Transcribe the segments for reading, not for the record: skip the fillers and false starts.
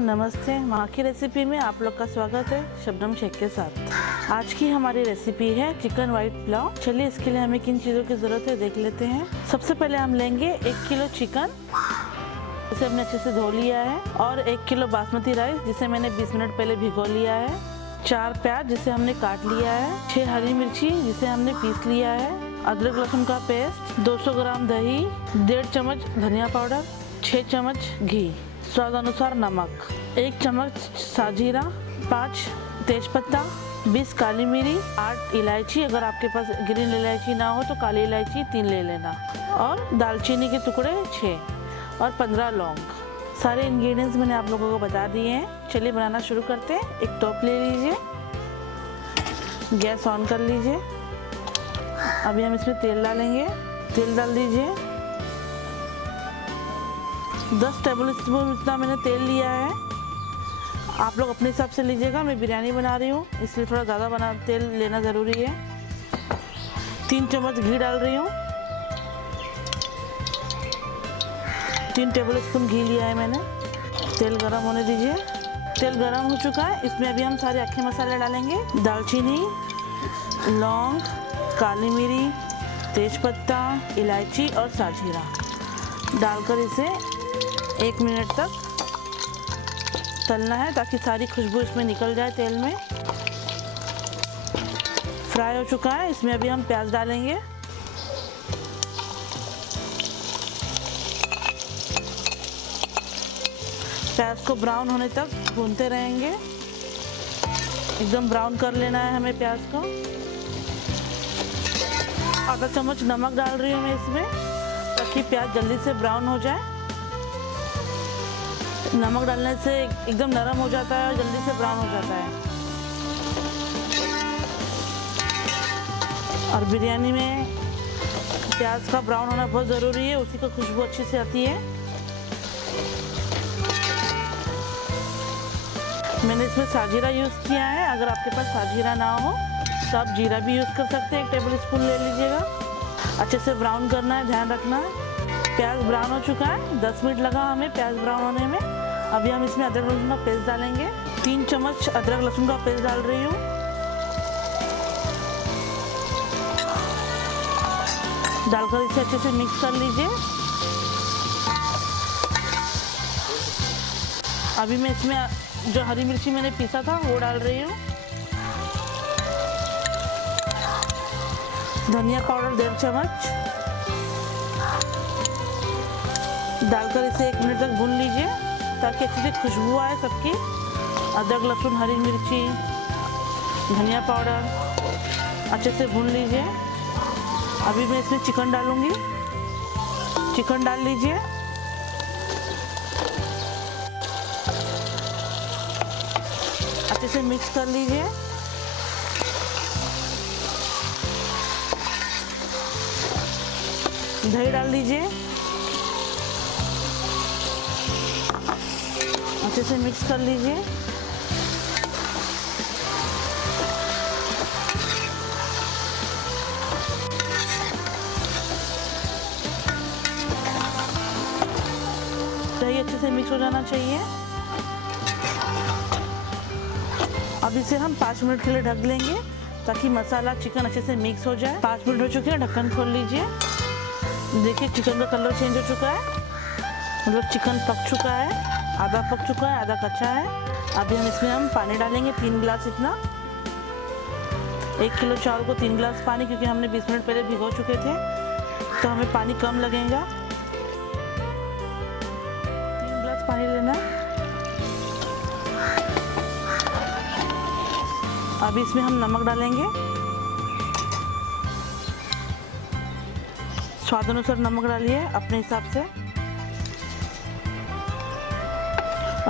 नमस्ते। माँ की रेसिपी में आप लोग का स्वागत है शबनम शेख के साथ। आज की हमारी रेसिपी है चिकन वाइट पुलाव। चलिए इसके लिए हमें किन चीज़ों की ज़रूरत है देख लेते हैं। सबसे पहले हम लेंगे 1 किलो चिकन, जिसे हमने अच्छे से धो लिया है, और 1 किलो बासमती राइस जिसे मैंने 20 मिनट पहले भिगो लिया है, 4 प्याज जिसे हमने काट लिया है, 6 हरी मिर्ची जिसे हमने पीस लिया है, अदरक लहसुन का पेस्ट, 200 ग्राम दही, 1.5 चम्मच धनिया पाउडर, 6 चम्मच घी, स्वाद अनुसार नमक, 1 चम्मच साजीरा, 5 तेजपत्ता, 20 काली मिरी, 8 इलायची, अगर आपके पास ग्रीन इलायची ना हो तो काली इलायची 3 ले लेना, और दालचीनी के टुकड़े 6 और 15 लौंग। सारे इंग्रेडिएंट्स मैंने आप लोगों को बता दिए हैं। चलिए बनाना शुरू करते हैं। एक टोप ले लीजिए, गैस ऑन कर लीजिए। अभी हम इसमें तेल डालेंगे। तेल डाल दीजिए। 10 टेबल स्पून इतना मैंने तेल लिया है। आप लोग अपने हिसाब से लीजिएगा। मैं बिरयानी बना रही हूँ इसलिए थोड़ा ज़्यादा तेल लेना ज़रूरी है। 3 चम्मच घी डाल रही हूँ। 3 टेबल स्पून घी लिया है मैंने। तेल गरम होने दीजिए। तेल गरम हो चुका है। इसमें अभी हम सारे अक्खे मसाले डालेंगे। दालचीनी, लौंग, काली मिरी, तेजपत्ता, इलायची और साजीरा डालकर इसे 1 मिनट तक तलना है ताकि सारी खुशबू इसमें निकल जाए तेल में। फ्राई हो चुका है। इसमें अभी हम प्याज डालेंगे। प्याज को ब्राउन होने तक भूनते रहेंगे। एकदम ब्राउन कर लेना है हमें प्याज को। आधा चम्मच नमक डाल रही हूँ मैं इसमें ताकि प्याज जल्दी से ब्राउन हो जाए। नमक डालने से एकदम नरम हो जाता है और जल्दी से ब्राउन हो जाता है। और बिरयानी में प्याज का ब्राउन होना बहुत ज़रूरी है, उसी को खुशबू अच्छी से आती है। मैंने इसमें साजीरा यूज़ किया है। अगर आपके पास साजीरा ना हो तो आप जीरा भी यूज़ कर सकते हैं। 1 टेबल स्पून ले लीजिएगा। अच्छे से ब्राउन करना है, ध्यान रखना है। प्याज ब्राउन हो चुका है। 10 मिनट लगा हमें प्याज ब्राउन होने में। अभी हम इसमें अदरक लहसुन का पेस्ट डालेंगे। 3 चम्मच अदरक लहसुन का पेस्ट डाल रही हूँ। डालकर इसे अच्छे से मिक्स कर लीजिए। अभी मैं इसमें जो हरी मिर्ची मैंने पीसा था वो डाल रही हूँ। धनिया पाउडर 1.5 चम्मच डालकर इसे 1 मिनट तक भून लीजिए ताकि अच्छी से खुशबू आए सबकी। अदरक लहसुन हरी मिर्ची धनिया पाउडर अच्छे से भून लीजिए। अभी मैं इसमें चिकन डालूंगी। चिकन डाल लीजिए। अच्छे से मिक्स कर लीजिए। दही डाल दीजिए। अच्छे से मिक्स कर लीजिए। दही अच्छे से मिक्स हो जाना चाहिए। अब इसे हम 5 मिनट के लिए ढक लेंगे ताकि मसाला चिकन अच्छे से मिक्स हो जाए। 5 मिनट हो चुके हैं। ढक्कन खोल लीजिए। देखिए चिकन का कलर चेंज हो चुका है, मतलब चिकन पक चुका है। आधा पक चुका है, आधा कच्चा है। अभी हम पानी डालेंगे 3 गिलास इतना। 1 किलो चावल को 3 गिलास पानी, क्योंकि हमने 20 मिनट पहले भिगो चुके थे तो हमें पानी कम लगेगा। 3 गिलास पानी लेना। अभी इसमें हम नमक डालेंगे। स्वाद अनुसार नमक डालिए अपने हिसाब से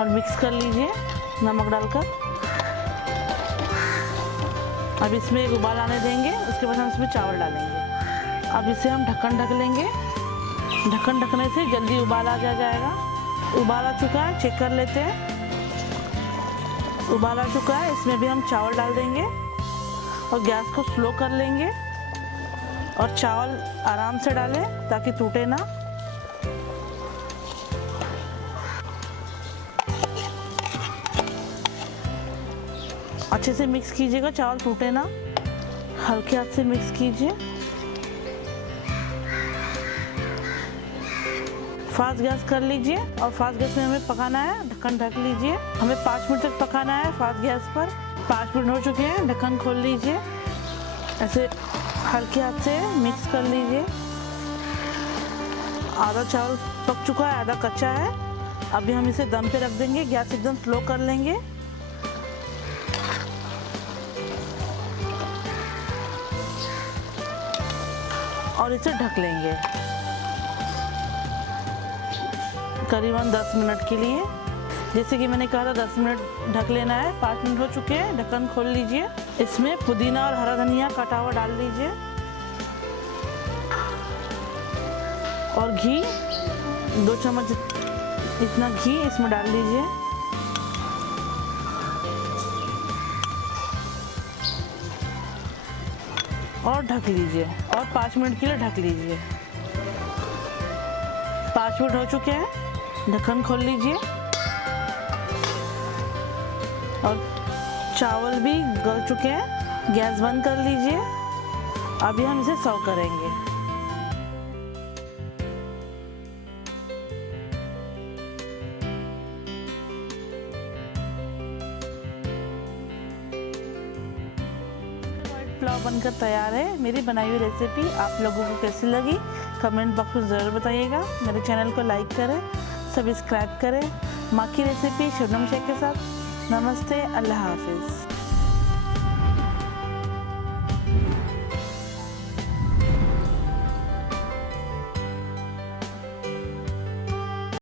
और मिक्स कर लीजिए नमक डालकर। अब इसमें एक उबाल आने देंगे, उसके बाद हम इसमें चावल डालेंगे। अब इसे हम ढक्कन ढक लेंगे। ढक्कन ढकने से जल्दी उबाल आ जाएगा। उबाल आ चुका है, चेक कर लेते हैं। उबाल आ चुका है। इसमें भी हम चावल डाल देंगे और गैस को स्लो कर लेंगे और चावल आराम से डालें ताकि टूटे ना। अच्छे से मिक्स कीजिएगा, चावल टूटे ना। हल्के हाथ से मिक्स कीजिए। फास्ट गैस कर लीजिए और फास्ट गैस में हमें पकाना है। ढक्कन ढक लीजिए। हमें 5 मिनट तक पकाना है फास्ट गैस पर। 5 मिनट हो चुके हैं, ढक्कन खोल लीजिए। ऐसे हल्के हाथ से मिक्स कर लीजिए। आधा चावल पक चुका है, आधा कच्चा है। अभी हम इसे दम पे रख देंगे। गैस एकदम स्लो कर लेंगे। और इसे ढक लेंगे करीबन 10 मिनट के लिए। जैसे कि मैंने कहा था 10 मिनट ढक लेना है। 5 मिनट हो चुके हैं, ढक्कन खोल लीजिए। इसमें पुदीना और हरा धनिया कटा हुआ डाल लीजिए और घी, 2 चम्मच इतना घी इसमें डाल लीजिए। और ढक लीजिए और 5 मिनट के लिए ढक लीजिए। 5 मिनट हो चुके हैं, ढक्कन खोल लीजिए और चावल भी गल चुके हैं। गैस बंद कर लीजिए। अभी हम इसे सर्व करेंगे। पुलाव बनकर तैयार है। मेरी बनाई हुई रेसिपी आप लोगों को कैसी लगी कमेंट बॉक्स में ज़रूर बताइएगा। मेरे चैनल को लाइक करें, सब्सक्राइब करें। माँ की रेसिपी शबनम शेख के साथ। नमस्ते, अल्लाह हाफिज़।